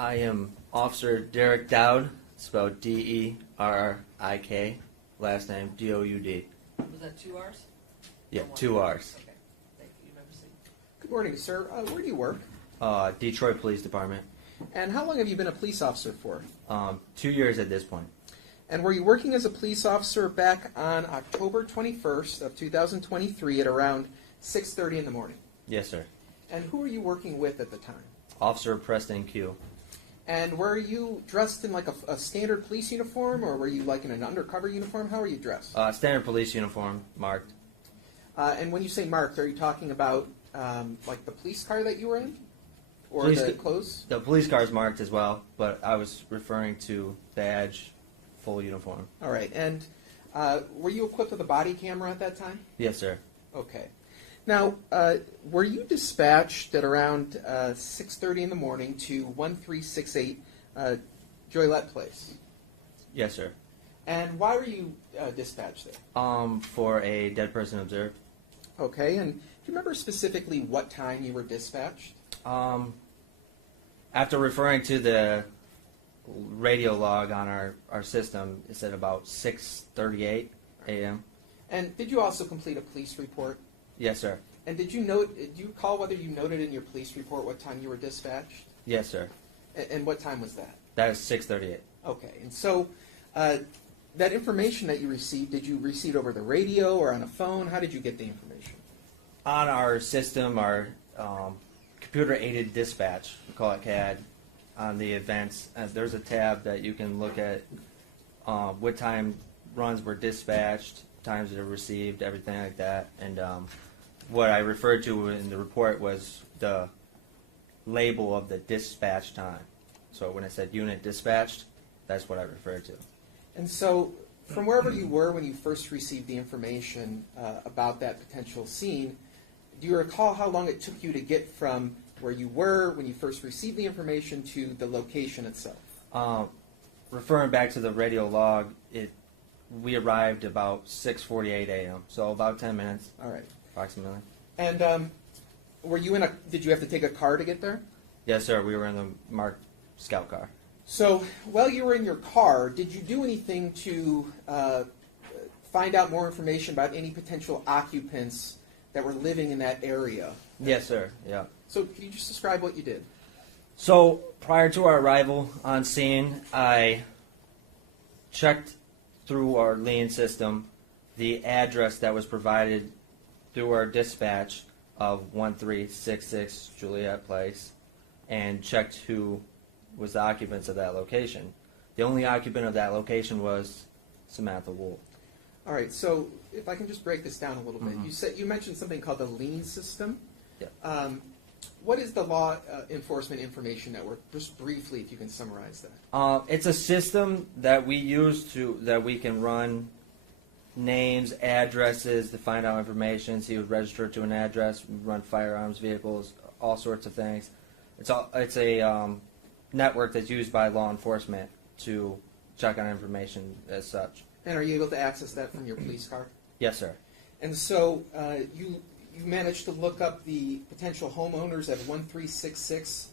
I am Officer Derrik Doud, spelled D-E-R-R-I-K, last name D-O-U-D. Was that 2 R's? Yeah, 2 R's. Okay. Thank you. You may proceed. Good morning, sir. Where do you work? Detroit Police Department. And how long have you been a police officer for? 2 years at this point. And were you working as a police officer back on October 21st of 2023 at around 6:30 in the morning? Yes, sir. And who were you working with at the time? Officer Preston Q. And were you dressed in like a standard police uniform, or were you like in an undercover uniform? How were you dressed? Standard police uniform, marked. And when you say marked, are you talking about like the police car that you were in? Or Police the clothes? The police car is marked as well, but I was referring to badge, full uniform. All right. And were you equipped with a body camera at that time? Yes, sir. Okay. Now, were you dispatched at around 6:30 in the morning to 1368 Joliet Place? Yes, sir. And why were you dispatched there? For a dead person observed. Okay. And do you remember specifically what time you were dispatched? After referring to the radio log on our system, it said about 6:38 a.m. And did you also complete a police report? Yes, sir. And do you recall whether you noted in your police report what time you were dispatched? Yes, sir. And what time was that? That is 6:38. Okay. And so that information that you received, did you receive it over the radio or on a phone? How did you get the information? On our system, our computer-aided dispatch, we call it CAD, on the events, there's a tab that you can look at what time runs were dispatched, times that are received, everything like that. And what I referred to in the report was the label of the dispatch time. So when it said unit dispatched, that's what I referred to. And so from wherever you were when you first received the information about that potential scene, do you recall how long it took you to get from where you were when you first received the information to the location itself? Referring back to the radio log, we arrived about 6:48 a.m., so about 10 minutes. All right. Approximately. And were you did you have to take a car to get there? Yes, sir. We were in the marked scout car. So while you were in your car, did you do anything to find out more information about any potential occupants that were living in that area? Yes, sir. Yeah. So can you just describe what you did? So prior to our arrival on scene, I checked through our lean system the address that was provided through our dispatch of 1366 Joliet Place and checked who was the occupants of that location. The only occupant of that location was Samantha Woll. All right, so if I can just break this down a little bit. You mentioned something called the lean system. Yeah. What is the law enforcement information network? Just briefly, if you can summarize that. It's a system that we use that we can run names, addresses to find out information. So you would register to an address, we run firearms, vehicles, all sorts of things. It's a network that's used by law enforcement to check on information as such. And are you able to access that from your police car? Yes, sir. And so you managed to look up the potential homeowners at 1366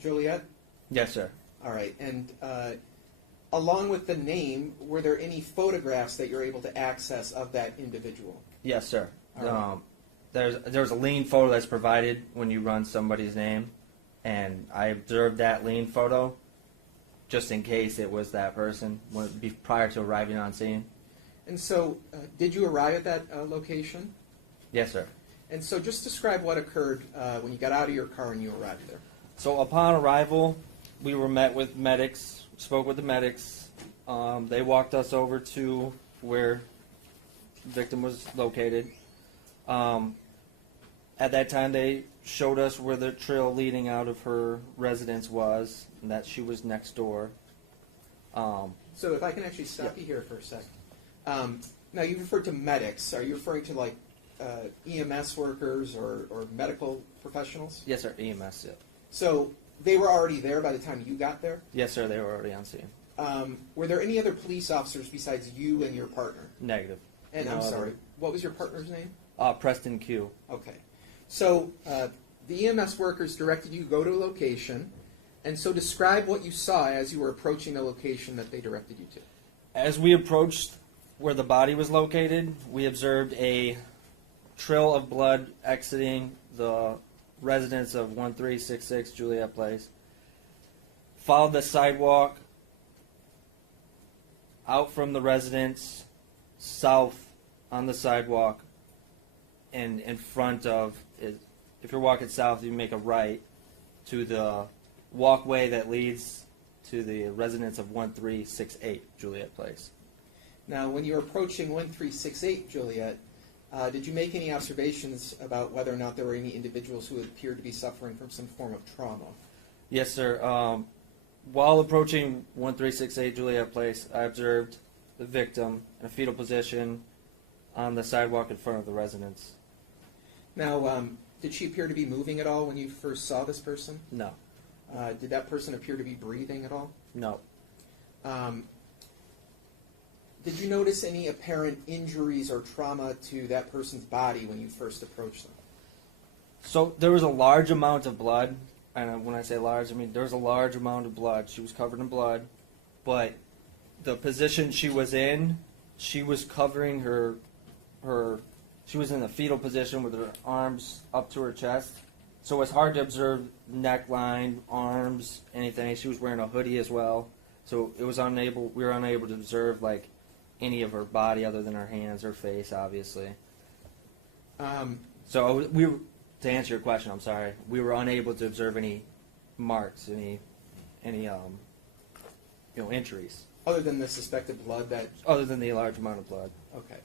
Joliet? Yes, sir. All right. And along with the name, were there any photographs that you're able to access of that individual? Yes, sir. All right. There's a lean photo that's provided when you run somebody's name, and I observed that lean photo just in case it was that person prior to arriving on scene. And so did you arrive at that location? Yes, sir. And so just describe what occurred when you got out of your car and you arrived there. So upon arrival, we were met with medics, spoke with the medics. They walked us over to where the victim was located. At that time, they showed us where the trail leading out of her residence was, and that she was next door. So if I can actually stop you here for a sec. Now, you referred to medics. Are you referring to like EMS workers or medical professionals? Yes, sir, EMS, yeah. So they were already there by the time you got there? Yes, sir, they were already on scene. Were there any other police officers besides you and your partner? Negative. And No I'm other. sorry, what was your partner's name? Preston Q. Okay. So the EMS workers directed you to go to a location. And so describe what you saw as you were approaching the location that they directed you to. As we approached where the body was located, we observed a trail of blood exiting the residence of 1366 Juliet Place. Followed the sidewalk out from the residence, south on the sidewalk, and in front of it. If you're walking south, you make a right to the walkway that leads to the residence of 1368 Juliet Place. Now, when you were approaching 1368 Juliet, did you make any observations about whether or not there were any individuals who appeared to be suffering from some form of trauma? Yes, sir. While approaching 1368 Juliet Place, I observed the victim in a fetal position on the sidewalk in front of the residence. Now, did she appear to be moving at all when you first saw this person? No. Did that person appear to be breathing at all? No. Did you notice any apparent injuries or trauma to that person's body when you first approached them? So there was a large amount of blood, and when I say large, I mean there was a large amount of blood. She was covered in blood, but the position she was in, she was covering her she was in a fetal position with her arms up to her chest. So it was hard to observe neckline, arms, anything. She was wearing a hoodie as well. So we were unable to observe like any of her body other than her hands, her face, obviously. To answer your question, I'm sorry, we were unable to observe any marks, any injuries. Other than the suspected blood that... Other than the large amount of blood. Okay.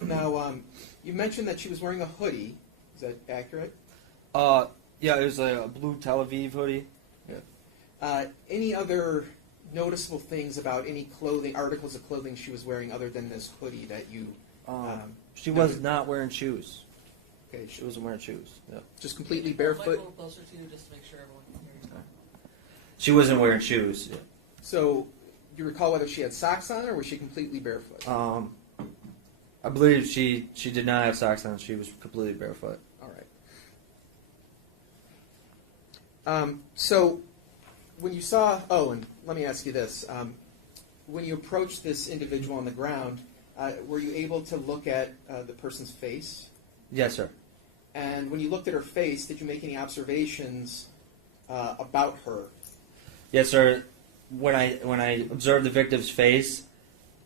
Now, you mentioned that she was wearing a hoodie. Is that accurate? Yeah, it was a blue Tel Aviv hoodie. Yeah. Any other noticeable things about any clothing, articles of clothing she was wearing other than this hoodie that you... She was not wearing shoes. Okay, She wasn't wearing shoes. Yep. just completely Mic a barefoot. little closer to you, just to make sure everyone can hear you. She wasn't wearing shoes. So, do you recall whether she had socks on or was she completely barefoot? I believe she did not have socks on. She was completely barefoot. All right. So, when you saw... Oh, and let me ask you this. When you approached this individual on the ground, were you able to look at the person's face? Yes, sir. And when you looked at her face, did you make any observations about her? Yes, sir. When I observed the victim's face,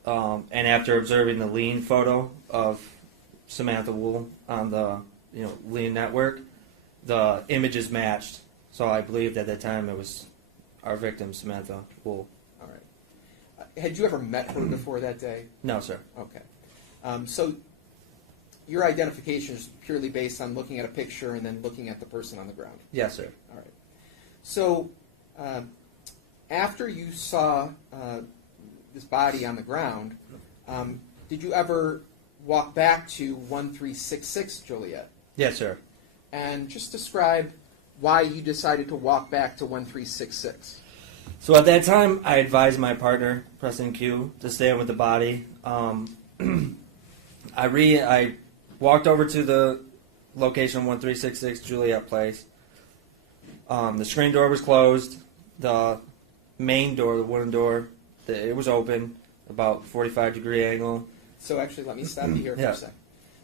and after observing the lean photo of Samantha Woll on the lean network, the images matched. So I believed at that time it was our victim, Samantha Woll. All right. Had you ever met her before that day? No, sir. Okay. So your identification is purely based on looking at a picture and then looking at the person on the ground? Yes, sir. All right. So after you saw this body on the ground, did you ever walk back to 1366 Joliet? Yes, sir. And just describe why you decided to walk back to 1366. So at that time, I advised my partner, Preston Q, to stay with the body. I walked over to the location 1366 Juliet Place. The screen door was closed. The main door, the wooden door, it was open, about 45-degree angle. So actually, let me stop you here for Yeah. a second.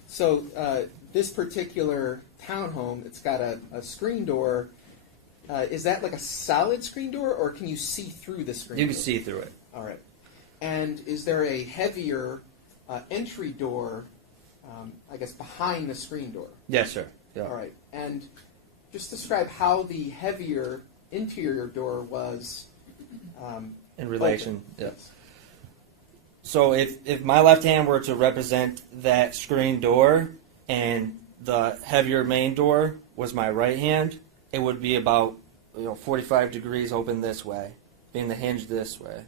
So this particular townhome, it's got a screen door. Is that like a solid screen door, or can you see through the screen You door? can see through it. All right. And is there a heavier entry door, I guess, behind the screen door? Yes, sir. Yeah. All right. And just describe how the heavier interior door was In relation. open. Yes. So if my left hand were to represent that screen door and the heavier main door was my right hand, it would be about 45 degrees open this way, being the hinge this way.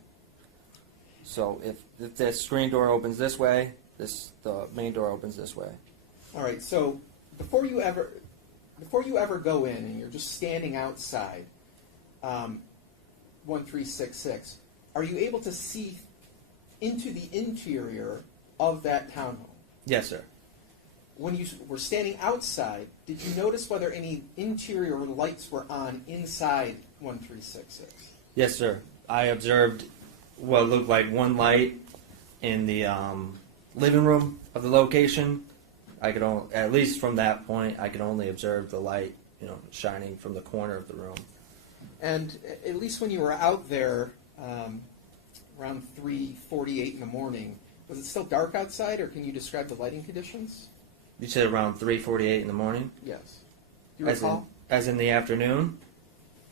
So if the screen door opens this way, the main door opens this way. All right. So before you ever go in and you're just standing outside 1366, are you able to see into the interior of that townhome? Yes, sir. when you were standing outside, did you notice whether any interior lights were on inside 1366? Yes, sir. I observed what looked like one light in the living room of the location. I could only, at least from that point, I could only observe the light, shining from the corner of the room. And at least when you were out there around 3:48 in the morning, was it still dark outside, or can you describe the lighting conditions? You said around 3:48 in the morning? Yes. Do you recall? As in the afternoon?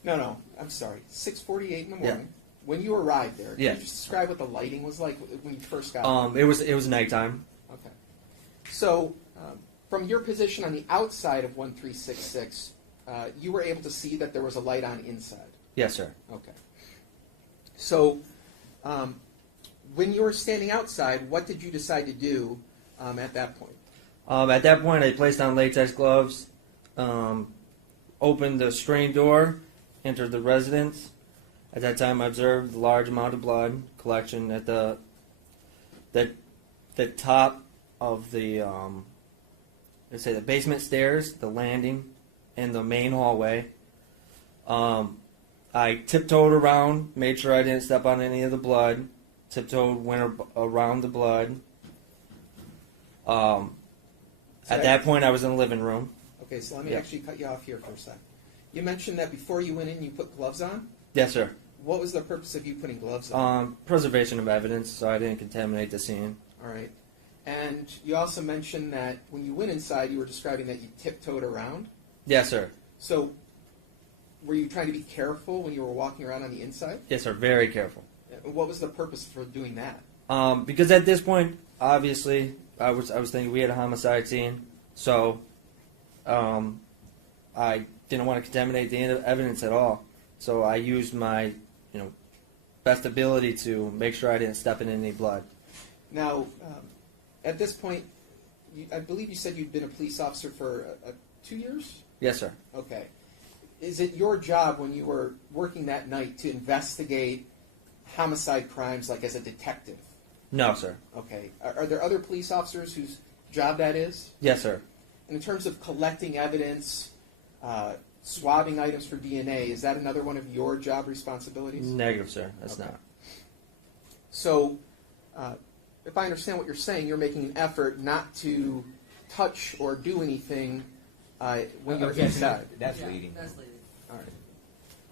No, I'm sorry. 6:48 in the Yeah. morning. When you arrived there, can Yeah. you just describe what the lighting was like when you first got there? It was nighttime. Okay. So, from your position on the outside of 1366, you were able to see that there was a light on inside. Yes, sir. Okay. So, when you were standing outside, what did you decide to do at that point? At that point, I placed on latex gloves, opened the screen door, entered the residence. At that time, I observed a large amount of blood collection at the top of the let's say the basement stairs, the landing, and the main hallway. I tiptoed around, made sure I didn't step on any of the blood. Tiptoed, went around the blood. At that point, I was in the living room. Okay, so let me Yeah. actually cut you off here for a sec. You mentioned that before you went in, you put gloves on. Yes, sir. What was the purpose of you putting gloves on? Preservation of evidence, so I didn't contaminate the scene. All right. And you also mentioned that when you went inside, you were describing that you tiptoed around. Yes, sir. So, were you trying to be careful when you were walking around on the inside? Yes, sir. Very careful. What was the purpose for doing that? Because at this point, obviously, I was thinking we had a homicide scene, so I didn't want to contaminate the evidence at all. So I used my, best ability to make sure I didn't step in any blood. Now, at this point, I believe you said you'd been a police officer for 2 years? Yes, sir. Okay. Is it your job when you were working that night to investigate homicide crimes, like as a detective? No, sir. Okay. Are there other police officers whose job that is? Yes, sir. And in terms of collecting evidence, swabbing items for DNA, is that another one of your job responsibilities? Negative, sir. That's Okay. not. So, if I understand what you're saying, you're making an effort not to touch or do anything when you're inside. That's Yeah, leading. That's leading. All right.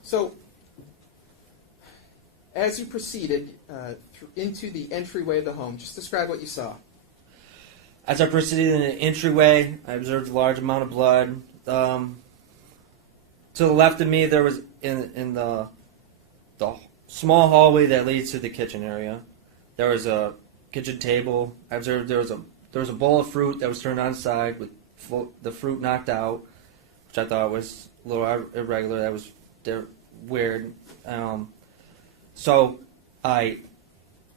So, as you proceeded into the entryway of the home, just describe what you saw. As I proceeded in the entryway, I observed a large amount of blood. To the left of me, there was in the small hallway that leads to the kitchen area. There was a kitchen table. I observed there was a bowl of fruit that was turned on its side with the fruit knocked out, which I thought was a little irregular. That was weird. So I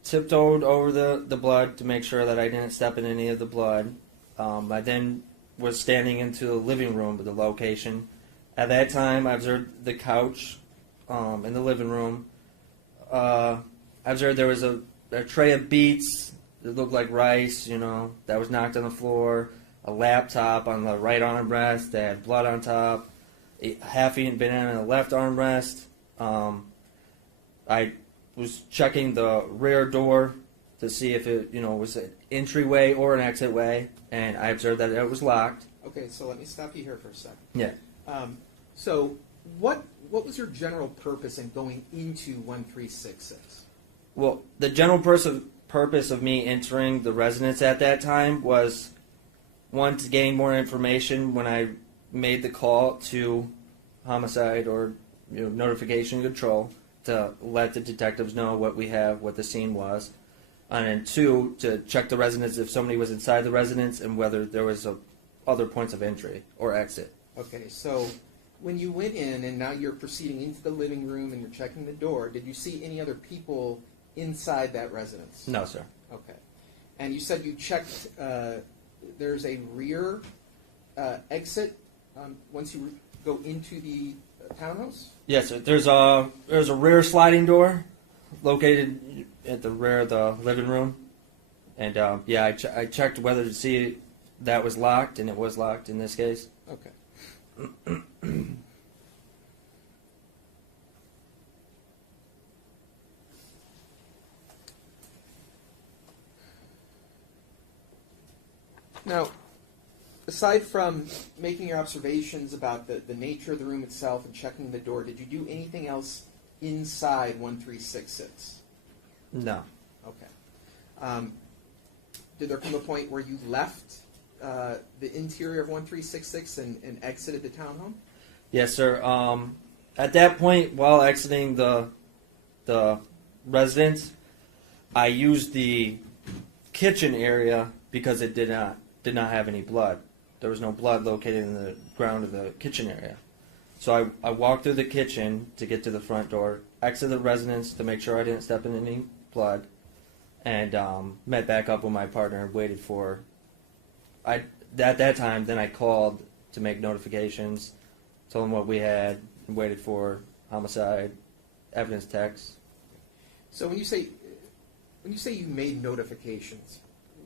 tiptoed over the blood to make sure that I didn't step in any of the blood. I then was standing into the living room of the location. At that time, I observed the couch in the living room. I observed there was a tray of beets that looked like rice, that was knocked on the floor. A laptop on the right armrest that had blood on top. A half-eaten banana on the left armrest. I was checking the rear door to see if it, was an entryway or an exit way, and I observed that it was locked. Okay, so let me stop you here for a second. Yeah. So, what was your general purpose in going into 1366? Well, the general purpose of me entering the residence at that time was, one, to gain more information when I made the call to homicide or notification control to let the detectives know what we have, what the scene was, and then two, to check the residence if somebody was inside the residence and whether there was other points of entry or exit. Okay, so when you went in and now you're proceeding into the living room and you're checking the door, did you see any other people inside that residence? No, sir. Okay. And you said you checked, there's a rear exit once you go into the townhouse? Yes, sir. There's a rear sliding door located at the rear of the living room, and I checked whether to see that was locked, and it was locked in this case. Okay. Now, aside from making your observations about the nature of the room itself and checking the door, did you do anything else inside 1366? No. Okay. Did there come a point where you left the interior of 1366 and exited the townhome? Yes, sir. At that point, while exiting the residence, I used the kitchen area because it did not have any blood. There was no blood located in the ground of the kitchen area. So I walked through the kitchen to get to the front door, exited the residence to make sure I didn't step in any blood, and met back up with my partner and waited for... At that time, then I called to make notifications, told them what we had, and waited for homicide, evidence text. So when you say you made notifications,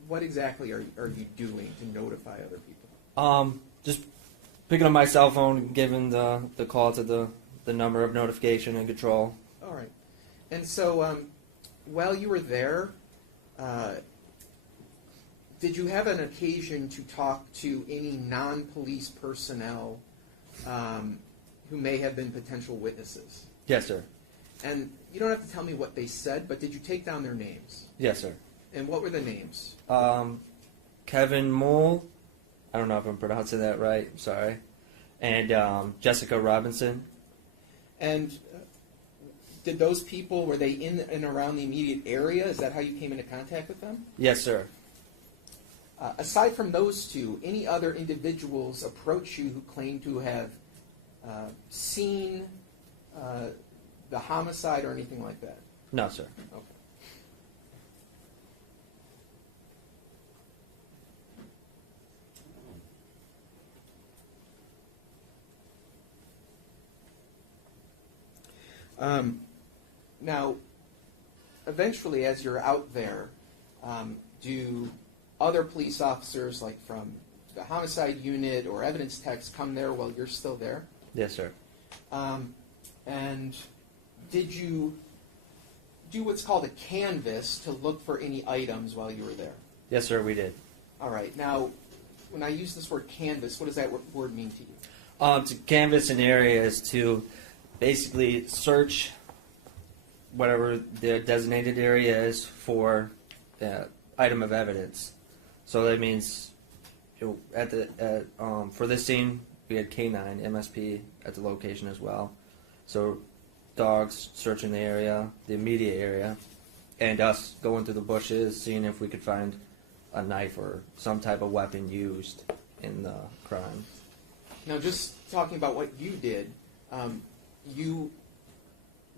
what exactly are you doing to notify other people? Just picking up my cell phone and giving the call to the number of notification and control. All right. And so while you were there, did you have an occasion to talk to any non-police personnel who may have been potential witnesses? Yes, sir. And you don't have to tell me what they said, but did you take down their names? Yes, sir. And what were the names? Kevin Moll, I don't know if I'm pronouncing that right, I'm sorry, and Jessica Robinson. And did those people, were they in and around the immediate area? Is that how you came into contact with them? Yes, sir. Aside from those two, any other individuals approach you who claim to have seen the homicide or anything like that? No, sir. Okay. Now, eventually, as you're out there, do other police officers, like from the homicide unit or evidence techs, come there while you're still there? Yes, sir. And did you do what's called a canvass to look for any items while you were there? Yes, sir, we did. All right. Now, when I use this word canvass, what does that word mean to you? To canvass an area is to basically search whatever the designated area is for item of evidence. So that means, for this scene, we had K9 MSP at the location as well. So dogs searching the area, the immediate area, and us going through the bushes, seeing if we could find a knife or some type of weapon used in the crime. Now, just talking about what you did,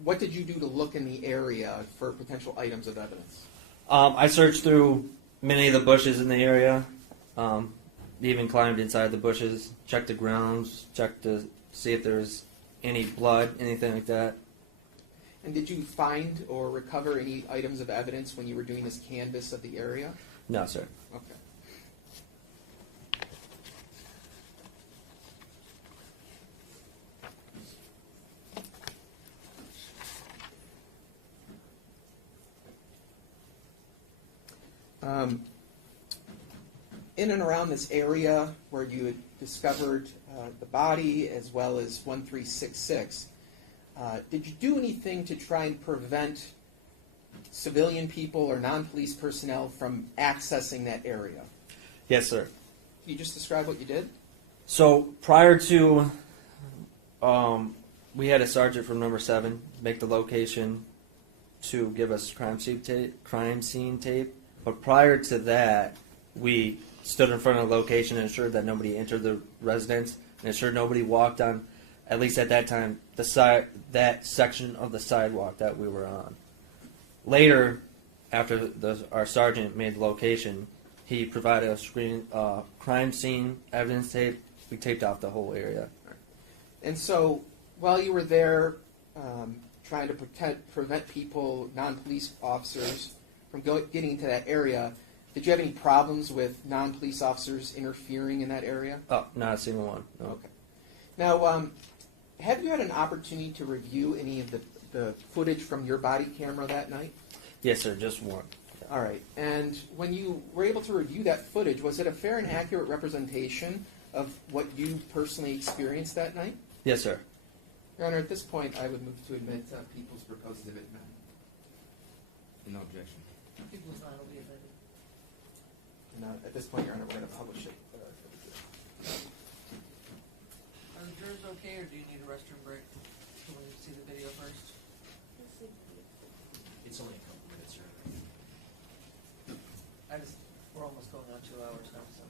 what did you do to look in the area for potential items of evidence? I searched through many of the bushes in the area, even climbed inside the bushes, checked the grounds, checked to see if there's any blood, anything like that. And did you find or recover any items of evidence when you were doing this canvass of the area? No, sir. Okay. In and around this area where you had discovered the body as well as 1366, did you do anything to try and prevent civilian people or non-police personnel from accessing that area? Yes, sir. Can you just describe what you did? So prior to, we had a sergeant from number 7 make the location to give us crime scene tape. But prior to that, we stood in front of the location and ensured that nobody entered the residence and ensured nobody walked on, at least at that time, that section of the sidewalk that we were on. Later, after our sergeant made the location, he provided a crime scene evidence tape. We taped off the whole area. And so, while you were there trying to prevent people, non-police officers, from getting into that area, Did you have any problems with non-police officers interfering in that area? Oh, not a single one. No. Okay. Now, have you had an opportunity to review any of the footage from your body camera that night? Yes, sir. Just one. All right. And when you were able to review that footage, was it a fair and accurate representation of what you personally experienced that night? Yes, sir. Your Honor, at this point, I would move to admit People's Proposed Exhibit 9. No objection. People's nine will be admitted. And at this point, Your Honor, we're going to publish it. Are jurors okay, or do you need a restroom break? Can we see the video first? It's only a couple minutes, sir. We're almost going on 2 hours now, so.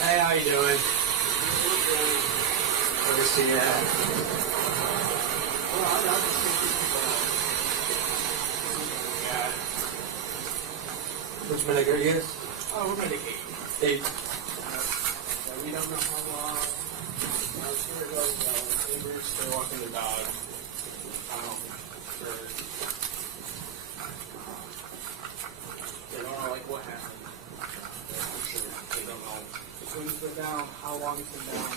Hey, how you doing? Good to see you. Which medic are you guys? Oh, we're medic 8. 8. We don't know how long. I was sure it was neighbors, they're walking the dog. Sure. They don't know, like, what happened. They don't know if it's been down, how long it's been down.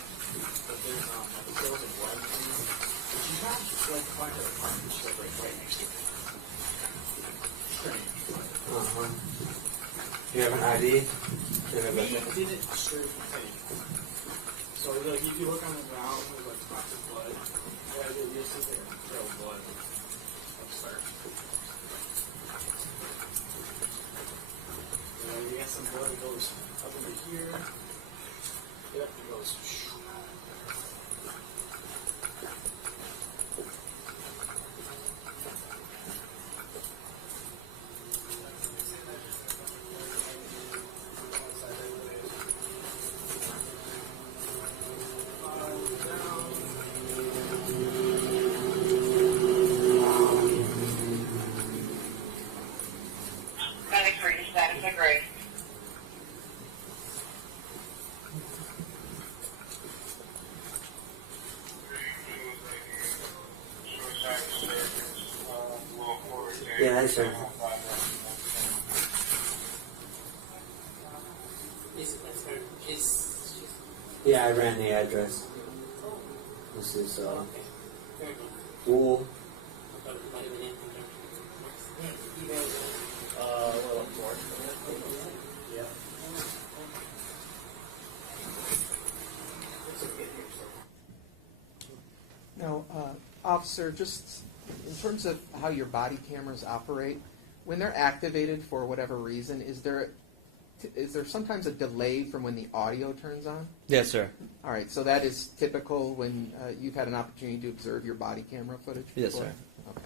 But there's, like, pills and blood. But she's not, like, find her apartment. She's, like, right next to it. Strange. Uh-huh. Do you have an ID? We didn't straight take. So like if you look on the ground, there's like spots of blood. Yeah, you'll see there trail of blood upstairs. You got some blood that goes up into here. Yep, it goes. Yeah, that's sir. Yeah, I ran the address. This is Woll. Yeah. Now, officer, just in terms of how your body cameras operate, when they're activated for whatever reason, is there sometimes a delay from when the audio turns on? Yes, sir. All right, so that is typical when you've had an opportunity to observe your body camera footage before? Yes, sir. Okay.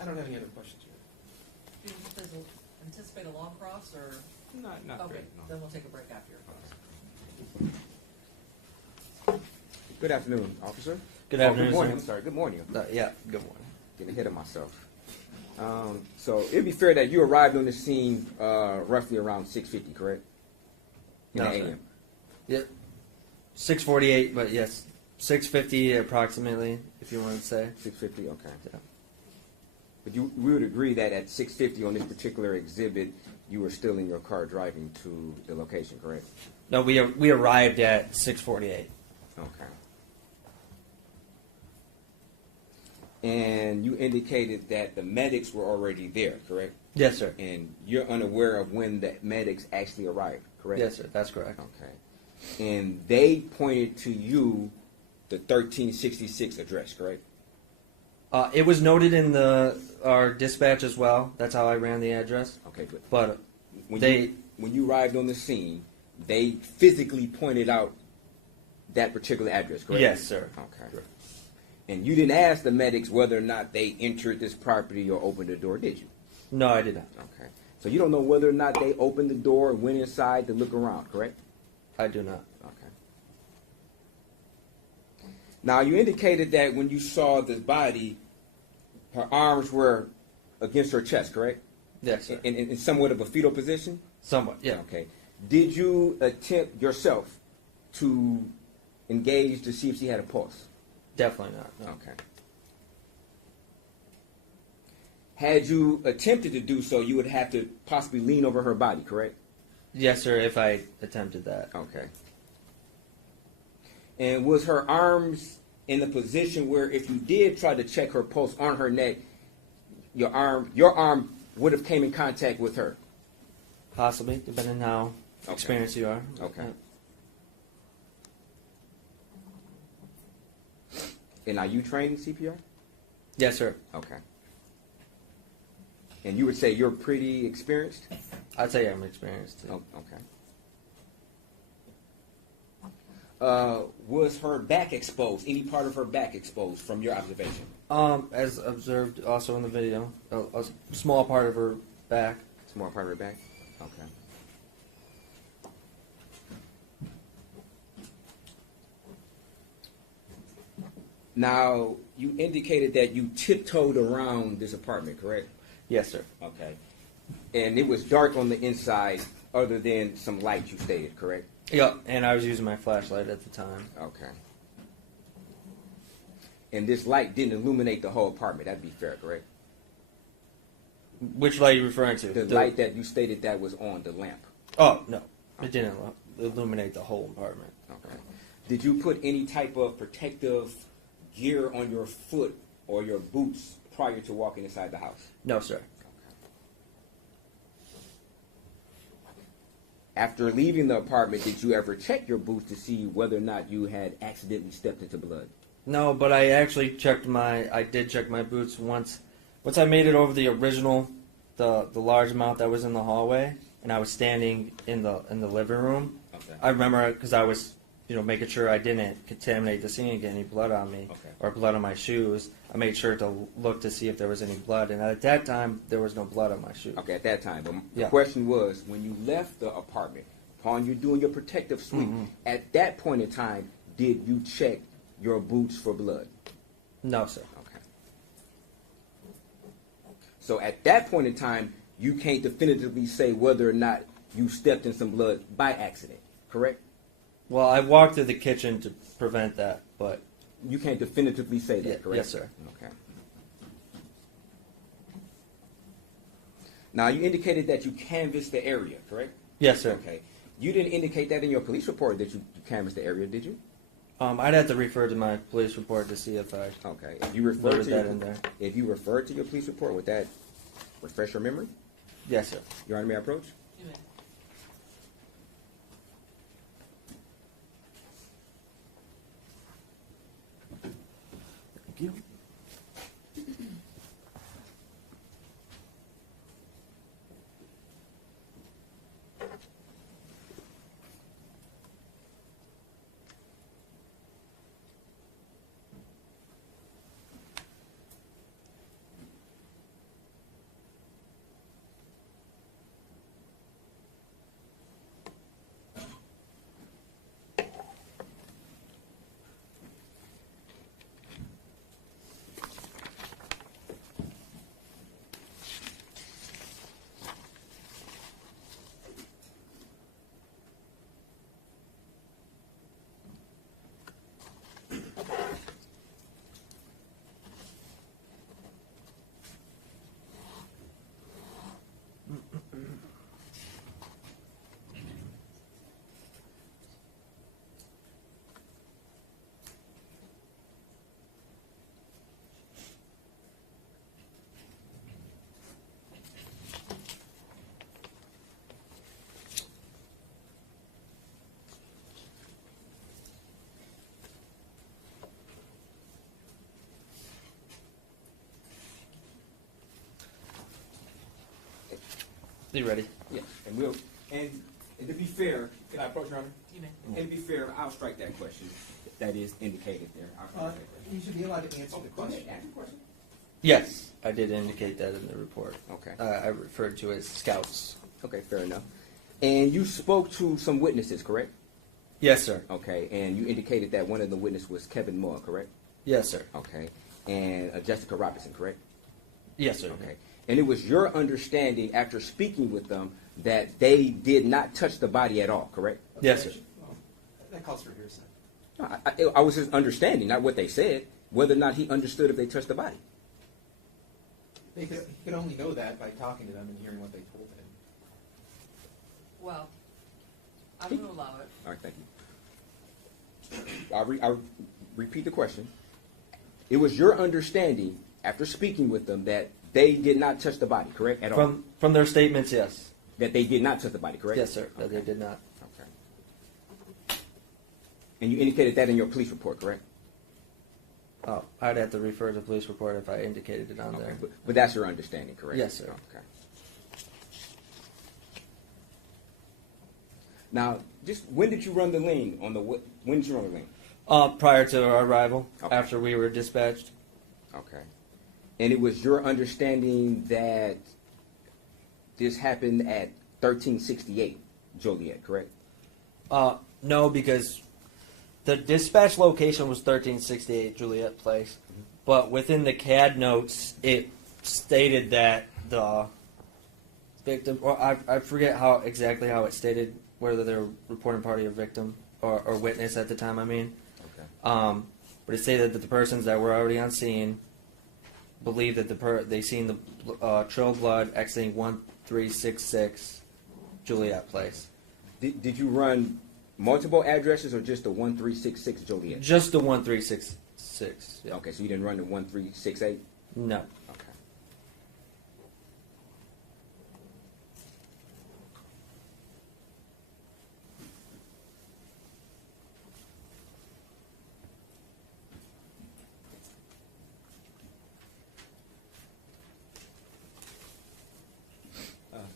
I don't have any other questions here. Do you anticipate a long cross, or? Not Okay, great, no. then we'll take a break after your cross. Good afternoon, officer. Good Oh, afternoon, good morning. sir. I'm sorry. Good morning. Yeah, good morning. Getting ahead of myself. So it'd be fair that you arrived on the scene roughly around 6:50, correct? In No, the sir. AM. Yep. 6:48, but yes, 6:50 approximately, if you want to say. 6:50. Okay. Yeah. But we would agree that at 6:50 on this particular exhibit, you were still in your car driving to the location, correct? No, we arrived at 6:48. Okay. And you indicated that the medics were already there, correct? Yes, sir. And you're unaware of when the medics actually arrived, correct? Yes, sir. That's correct. Okay. And they pointed to you the 1366 address, correct? It was noted in our dispatch as well. That's how I ran the address. Okay, but But when they, when you arrived on the scene, they physically pointed out that particular address, correct? yes, sir. Okay. And you didn't ask the medics whether or not they entered this property or opened the door, did you? No, I did not. Okay. So you don't know whether or not they opened the door and went inside to look around, correct? I do not. Okay. Now, you indicated that when you saw the body, her arms were against her chest, correct? Yes, sir. In somewhat of a fetal position? Somewhat, yeah. Okay. Did you attempt yourself to engage to see if she had a pulse? Definitely not. No. Okay. Had you attempted to do so, you would have to possibly lean over her body, correct? Yes, sir, if I attempted that. Okay. And was her arms in a position where if you did try to check her pulse on her neck, your arm would have came in contact with her? Possibly, depending how Okay. experienced you are. Okay. And are you trained in CPR? Yes, sir. Okay. And you would say you're pretty experienced? I'd say I'm experienced. Oh, okay. Was her back exposed? Any part of her back exposed from your observation? As observed also in the video, a small part of her back. Small part of her back? Okay. Now, you indicated that you tiptoed around this apartment, correct? Yes, sir. Okay. And it was dark on the inside other than some light you stated, correct? Yep, and I was using my flashlight at the time. Okay. And this light didn't illuminate the whole apartment, that'd be fair, correct? Which light are you referring to? The light that you stated that was on, the lamp. Oh, no. It didn't illuminate the whole apartment. Okay. Did you put any type of protective gear on your foot or your boots prior to walking inside the house? No, sir. After leaving the apartment, did you ever check your boots to see whether or not you had accidentally stepped into blood? No, but I actually I did check my boots once. Once I made it over the original, the large amount that was in the hallway, and I was standing in the living room. Okay. I remember because I was, making sure I didn't contaminate the scene and get any blood on me Okay. or blood on my shoes. I made sure to look to see if there was any blood, and at that time there was no blood on my shoes. Okay, at that time. But the Yeah. question was, when you left the apartment, upon you doing your protective sweep, at that point in time, did you check your boots for blood? No, sir. Okay. So at that point in time, you can't definitively say whether or not you stepped in some blood by accident, correct? Well, I walked to the kitchen to prevent that, but You can't definitively say that, Yeah, correct? yes, sir. Okay. Now, you indicated that you canvassed the area, correct? yes, sir. Okay. You didn't indicate that in your police report that you canvassed the area, did you? I'd have to refer to my police report to see if I Okay. If you refer noted to that in there. if you refer to your police report, would that refresh your memory? Yes, sir. Your Honor, may I approach? You may. Thank you. You ready? Yes, and to be fair, can I approach, Your Honor? You may. And to be fair, I'll strike that question. That is indicated there. I'll strike that question. You should be allowed to answer the Go ahead, question. ask the question. Yes, I did indicate that in the report. Okay. I referred to as scouts. Okay, fair enough. And you spoke to some witnesses, correct? Yes, sir. Okay, and you indicated that one of the witnesses was Kevin Moore, correct? Yes, sir. Okay, and Jessica Robinson, correct? Yes, sir. Okay, and it was your understanding after speaking with them that they did not touch the body at all, correct? Yes, sir. Well, that calls for hearsay. No, I was just understanding, not what they said, whether or not he understood if they touched the body. He could only know that by talking to them and hearing what they told him. Well, I'm going to allow it. All right, thank you. I'll repeat the question. It was your understanding after speaking with them that they did not touch the body, correct? At all? From their statements, yes. That they did not touch the body, correct? Yes, sir. That they did not. Okay. And you indicated that in your police report, correct? Oh, I'd have to refer to the police report if I indicated it on Okay. there. But that's your understanding, correct? Yes, sir. Okay. Now, just when did you run the lien on the when did you run the lien? Prior to our arrival, Okay. after we were dispatched. Okay. And it was your understanding that this happened at 1368 Joliet, correct? No, because the dispatch location was 1368 Juliet Place, but within the CAD notes, it stated that the victim, or I forget exactly how it stated, whether they were reporting party or victim or witness at the time. I mean, Okay. but it stated that the persons that were already on scene believed that they seen the trail of blood exiting 1366 Juliet Place. Did you run multiple addresses or just the 1366 Joliet? Just the 1366. Yeah. Okay, so you didn't run the 1368? No. Okay.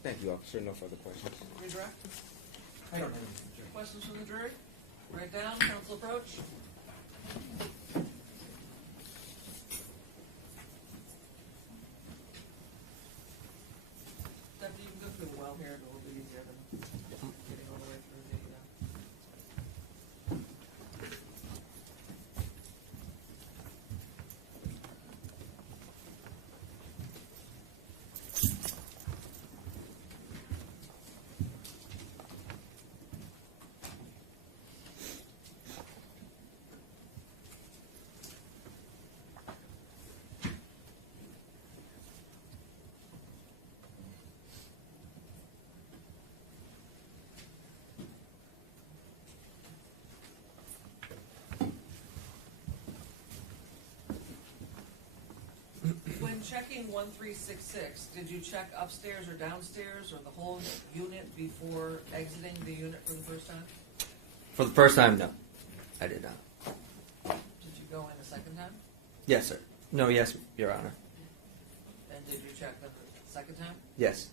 Thank you, officer. No further questions. Redirect. I don't know anything, Judge. Questions from the jury? Write down, counsel approach. Deputy, you can go through the well here, it'll be easier than getting all the way through the, When checking 1366, did you check upstairs or downstairs or the whole unit before exiting the unit for the first time? For the first time, no. I did not. Did you go in a second time? Yes, sir. No, yes, Your Honor. And did you check the second time? Yes.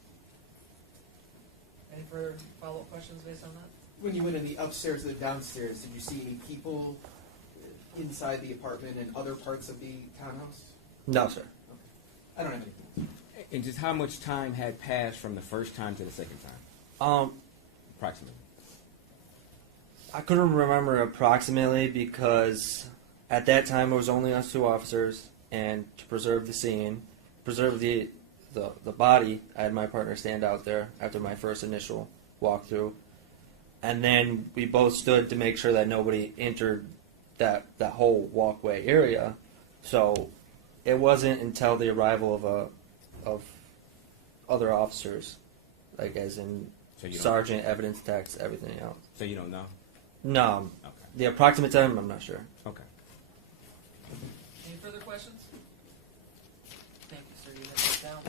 Any further follow-up questions based on that? When you went in the upstairs and the downstairs, did you see any people inside the apartment and other parts of the townhouse? No, sir. I don't have anything. And just how much time had passed from the first time to the second time? Approximately. I couldn't remember approximately because at that time it was only us two officers, and to preserve the scene, preserve the body, I had my partner stand out there after my first initial walkthrough, and then we both stood to make sure that nobody entered that whole walkway area. So it wasn't until the arrival of other officers, like as in So you don't- sergeant, evidence techs, everything else. So you don't know? No, Okay. the approximate time, I'm not sure. Okay. Any further questions? Thank you, sir. You have that down.